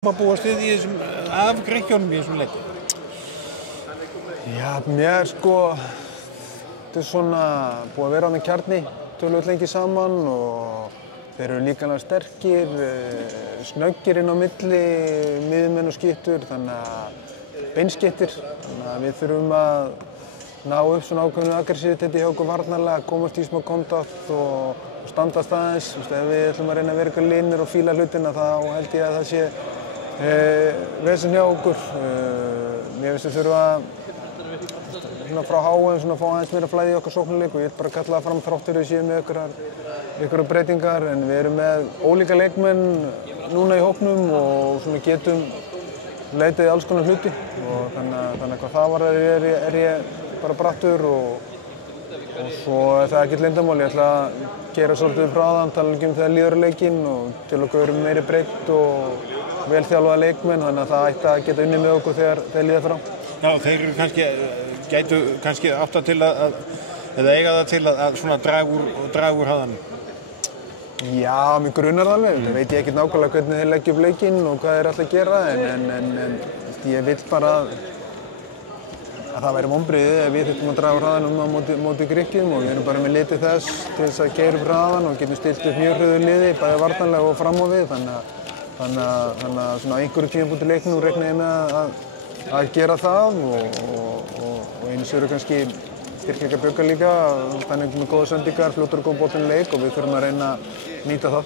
Að búast við í þessum af Grikkjónum í þessum leik? Já, mér þetta svona búið að vera með kjarni töluvert lengi saman og þeir eru líkamlega sterkir, snöggir inn á milli, miðjumenn og skyttur, þannig að beinskeyttir. Þannig að við þurfum að ná upp svona ákveðnu aggressíviteti hjá okkur varnarlega, komast í smá kontakt og standast aðeins. Ef við ætlum að reyna að vera eitthvað linir og fíla hlutina þá held ég að það sé vesen hjá okkur. Mér finnst við þurfa frá HM fá aðeins meira flæði í okkar sóknarleik og ég bara kalla það fram þrátt fyrir við séum með einhverjar breytingar, en við erum með ólíka leikmenn núna í hópnum og getum leitað í alls konar hluti og þannig að hvað það varðar er ég bara brattur og svo er það ekkert leyndarmál. Ég ætla að gera svolítið hraðan, tala um þegar líður á leikinn og til okkur erum meiri breytt og vel þjálfaða leikmenn, þannig að það ætti að geta unnið með okkur þegar líða frá. Já, þeir eru gætu kannski átt til að eða eiga það til að svona draga úr hraðanum. Já, mig grunar það alveg. Það veit ég ekkert nákvæmlega hvernig þeir leggja upp leikinn og hvað þeir ætla að gera, en ég vill bara að það væri vonbrigði ef við þurftum að draga úr hraðanum á móti Grikkjum og við erum bara með litið þess til þess að keyra upp hraðan og getum stilt upp mjög hröðu liði, bæði varnarlega og fram á við, þannig að svona á einhverju tímapunkti í leiknum reikna ég með að gera það og eins eru kannski styrkleika Björka líka, þannig með góða sendingar, fljótur og góð boltinn í leik og við þurfum að reyna að nýta það.